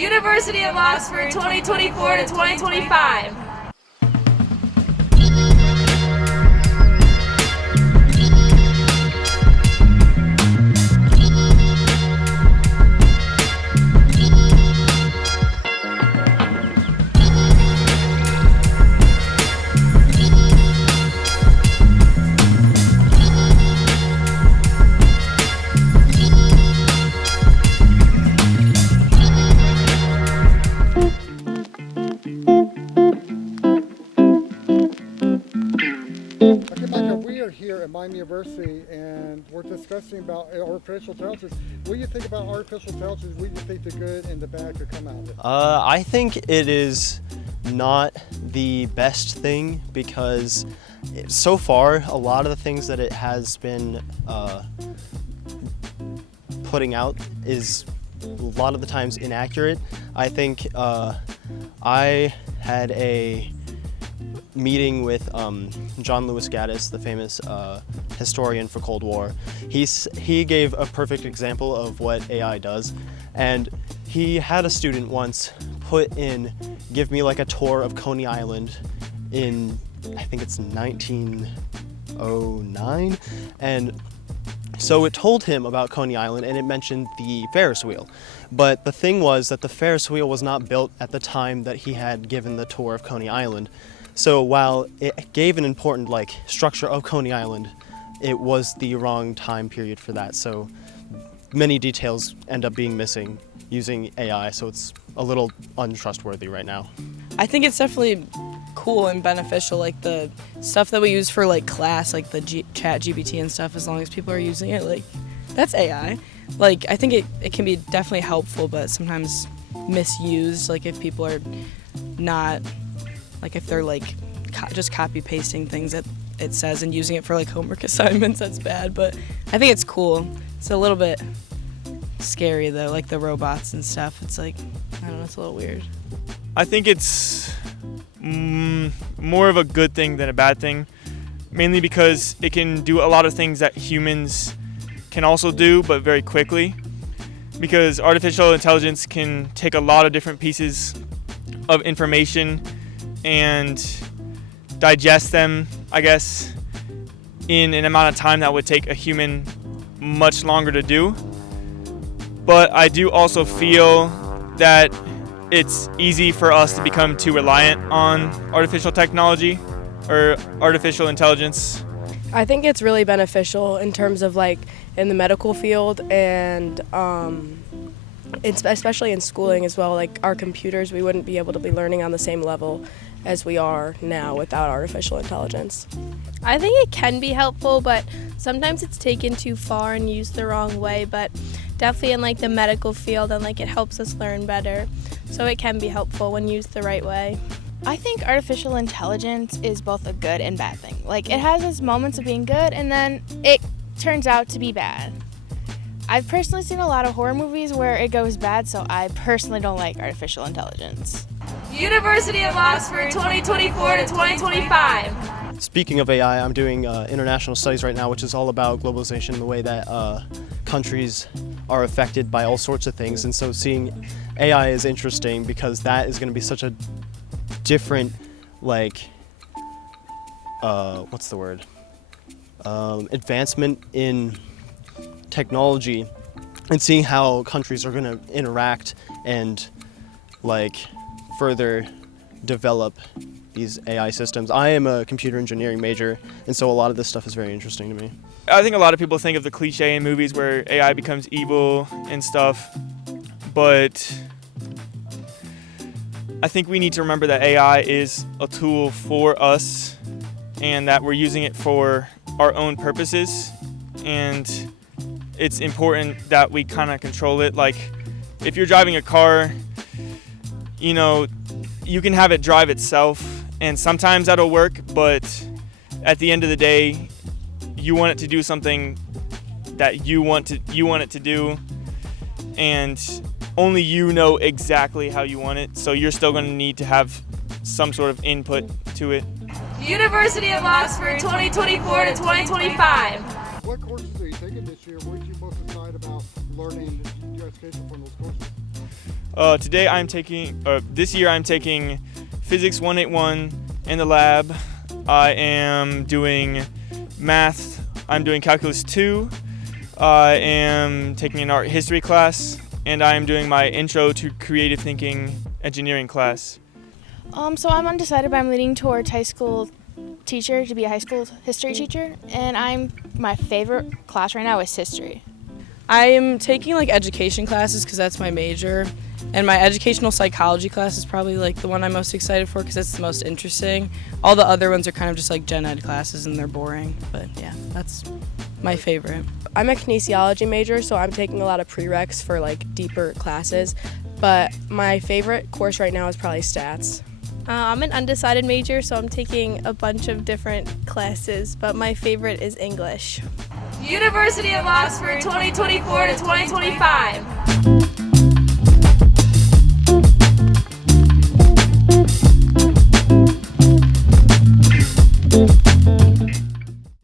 University of Oxford 2024 to 2025. Okay, Micah, we are here at Miami University and we're discussing about artificial intelligence. What do you think about artificial intelligence? What do you think the good and the bad could come out of it? I think it is not the best thing because so far a lot of the things that it has been putting out is a lot of the times inaccurate. I think I had a meeting with John Lewis Gaddis, the famous historian for Cold War. He gave a perfect example of what AI does, and he had a student once give me like a tour of Coney Island in, I think it's 1909, and so it told him about Coney Island and it mentioned the Ferris wheel. But the thing was that the Ferris wheel was not built at the time that he had given the tour of Coney Island. So while it gave an important structure of Coney Island, it was the wrong time period for that. So many details end up being missing using AI, so it's a little untrustworthy right now. I think it's definitely cool and beneficial, like the stuff that we use for class, like the chat GPT and stuff, as long as people are using it, that's AI. I think it can be definitely helpful, but sometimes misused, if people are not, if they're just copy pasting things that it says and using it for homework assignments, that's bad. But I think it's cool. It's a little bit scary though, the robots and stuff. It's I don't know, it's a little weird. I think it's more of a good thing than a bad thing, mainly because it can do a lot of things that humans can also do, but very quickly. Because artificial intelligence can take a lot of different pieces of information and digest them, I guess, in an amount of time that would take a human much longer to do. But I do also feel that it's easy for us to become too reliant on artificial technology or artificial intelligence. I think it's really beneficial in terms of in the medical field and especially in schooling as well. Our computers, we wouldn't be able to be learning on the same level as we are now without artificial intelligence. I think it can be helpful, but sometimes it's taken too far and used the wrong way, but definitely in the medical field, and it helps us learn better. So it can be helpful when used the right way. I think artificial intelligence is both a good and bad thing. It has its moments of being good and then it turns out to be bad. I've personally seen a lot of horror movies where it goes bad, so I personally don't like artificial intelligence. University of Oxford 2024 to 2025. Speaking of AI, I'm doing international studies right now, which is all about globalization, the way that countries are affected by all sorts of things. And so seeing AI is interesting because that is going to be such a different, advancement in technology, and seeing how countries are going to interact and further develop these AI systems. I am a computer engineering major, and so a lot of this stuff is very interesting to me. I think a lot of people think of the cliche in movies where AI becomes evil and stuff, but I think we need to remember that AI is a tool for us and that we're using it for our own purposes, and it's important that we kind of control it. If you're driving a car, you can have it drive itself, and sometimes that'll work, but at the end of the day, you want it to do something that you want it to do, and only you know exactly how you want it, so you're still going to need to have some sort of input to it. University of Oxford 2024 to 2025. What courses are you taking this year? What did you most excited about learning your education from those courses? Today I'm taking, this year I'm taking Physics 181 in the lab. I am doing math. I'm doing Calculus 2. I am taking an art history class, and I am doing my Intro to Creative Thinking engineering class. So I'm undecided, but I'm leaning towards high school teacher to be a high school history teacher, and my favorite class right now is history. I am taking like education classes because that's my major, and my educational psychology class is probably like the one I'm most excited for because it's the most interesting. All the other ones are kind of just like gen ed classes and they're boring, but yeah, that's my favorite. I'm a kinesiology major, so I'm taking a lot of prereqs for like deeper classes, but my favorite course right now is probably stats. I'm an undecided major, so I'm taking a bunch of different classes, but my favorite is English. University of Oxford 2024 to 2025.